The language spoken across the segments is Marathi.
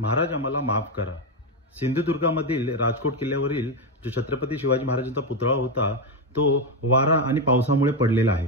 महाराज आम्हाला माफ करा। सिंधुदुर्गामधील राजकोट किल्ल्यावरील जो छत्रपती शिवाजी महाराजांचा पुतळा होता तो वारा आणि पावसामुळे पडलेला आहे।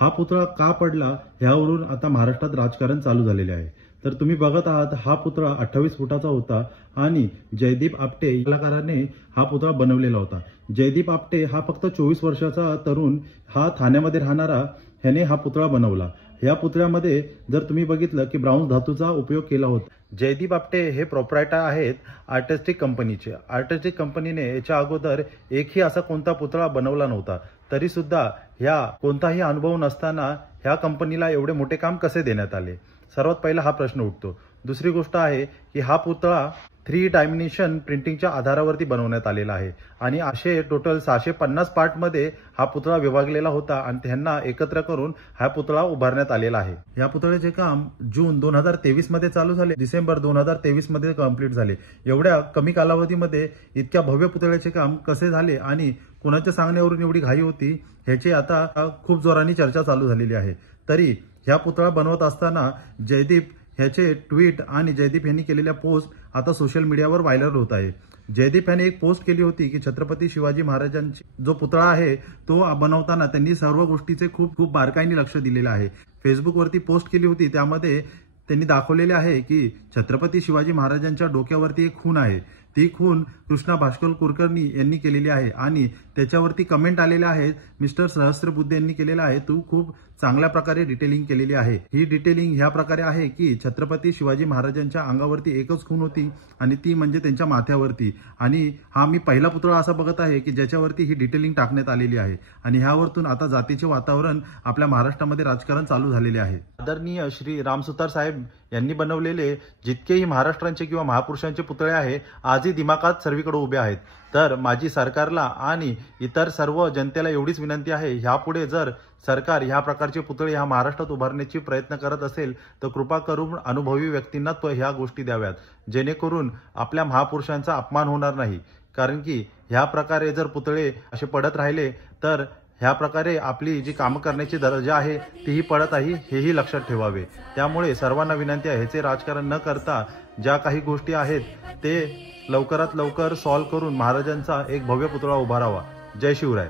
हा पुतळा का पडला यावरून आता महाराष्ट्रात राजकारण चालू झालेले आहे। तर तुम्ही बघत आहात हा पुतळा 28 फुटाचा होता आणि जयदीप आपटे कलाकाराने हा पुतळा बनवलेला होता। जयदीप आपटे हा फक्त 24 वर्षाचा तरुण हा ठाण्यामध्ये राहणारा ह्याने हा पुतळा बनवला। या पुतळ्यामध्ये जर तुम्ही बघितलं की ब्राउन्स धातूचा उपयोग केला होता। जयदीप आपटे हे प्रोप्रायटर आहेत आर्टिस्टिक कंपनीचे। आर्टिस्टिक कंपनीने याच्या अगोदर एकही असा कोणता पुतळा बनवला नव्हता। तरी सुद्धा ह्या कोणताही अनुभव नसताना ह्या कंपनीला एवढे मोठे काम कसे देण्यात आले, सर्वात पहिला हा प्रश्न उठतो। दुसरी गोष्ट आहे की हा पुतळा 3 डायमेन्शन प्रिंटिंगच्या आधारावरती बनवण्यात आलेला आहे आणि असे टोटल 650 पार्टमध्ये हा पुतळा विभागलेला होता आणि त्यांना एकत्र करून हा पुतळा उभारण्यात आलेला आहे। या पुतळ्याचे काम जून 2023 मध्ये चालू झाले, डिसेंबर 2023 मध्ये कंप्लीट झाले। एवढ्या कमी कालावधीमध्ये इतक्या भव्य पुतळ्याचे काम कसे झाले आणि कोणाच्या सांगण्यावरून एवढी घाई होती ह्याची आता खूप जोराने चर्चा चालू झालेली आहे। तरी ह्या पुतळा बनवत असताना जयदीप ह्याचे ट्विट आणि जयदीप यांनी केलेल्या पोस्ट आता सोशल मीडियावर व्हायरल होत आहे। जयदीप यांनी एक पोस्ट केली होती की छत्रपती शिवाजी महाराजांची जो पुतळा आहे तो बनवताना त्यांनी सर्व गोष्टीचे खूप बारकाईने लक्ष दिलेले आहे। फेसबुकवरती पोस्ट केली होती, त्यामध्ये त्यांनी दाखवलेले आहे की छत्रपती शिवाजी महाराजांच्या डोक्यावरती एक खून आहे। ती खून कृष्णा भास्कर कुलकर्णी यांनी केलेली आहे आणि त्याच्यावरती कमेंट आलेले आहेत मिस्टर सहस्त्रबुद्धे यांनी केलेला आहे, तू खूप चांगल्या प्रकारे डिटेलिंग केलेली आहे। ही डिटेलिंग ह्या प्रकारे आहे की छत्रपती शिवाजी महाराजांच्या अंगावरती एकच खून होती आणि ती म्हणजे त्यांच्या माथ्यावरती। आणि हा मी पहिला पुतळा असा बघत आहे की ज्याच्यावरती ही डिटेलिंग टाकण्यात आलेली आहे आणि ह्यावरतून आता जातीचे वातावरण आपल्या महाराष्ट्रामध्ये राजकारण चालू झालेले आहे। आदरणीय श्री रामसुतार साहेब यांनी बनवलेले जितकेही महाराष्ट्रांचे किंवा महापुरुषांचे पुतळे आहे आजही दिमागात सर्वीकडे उभे आहेत। तर माझी सरकारला आणि इतर सर्व जनतेला एवढीच विनंती आहे, ह्यापुढे जर सरकार ह्या प्रकारचे पुतळे ह्या महाराष्ट्रात उभारण्याची प्रयत्न करत असेल तर कृपा करून अनुभवी व्यक्तींना ह्या गोष्टी द्याव्यात, जेणेकरून आपल्या महापुरुषांचा अपमान होणार नाही। कारण की ह्या प्रकारे जर पुतळे असे पडत राहिले तर ह्या प्रकारे आपली जी कामं करण्याची दर्जा आहे तीही पडत आहे, हेही लक्षात ठेवावे। त्यामुळे सर्वांना विनंती आहे, ह्याचे राजकारण न करता ज्या काही गोष्टी आहेत ते लवकरात लवकर सॉल्व्ह करून महाराजांचा एक भव्य पुतळा उभारावा। जय शिवराय।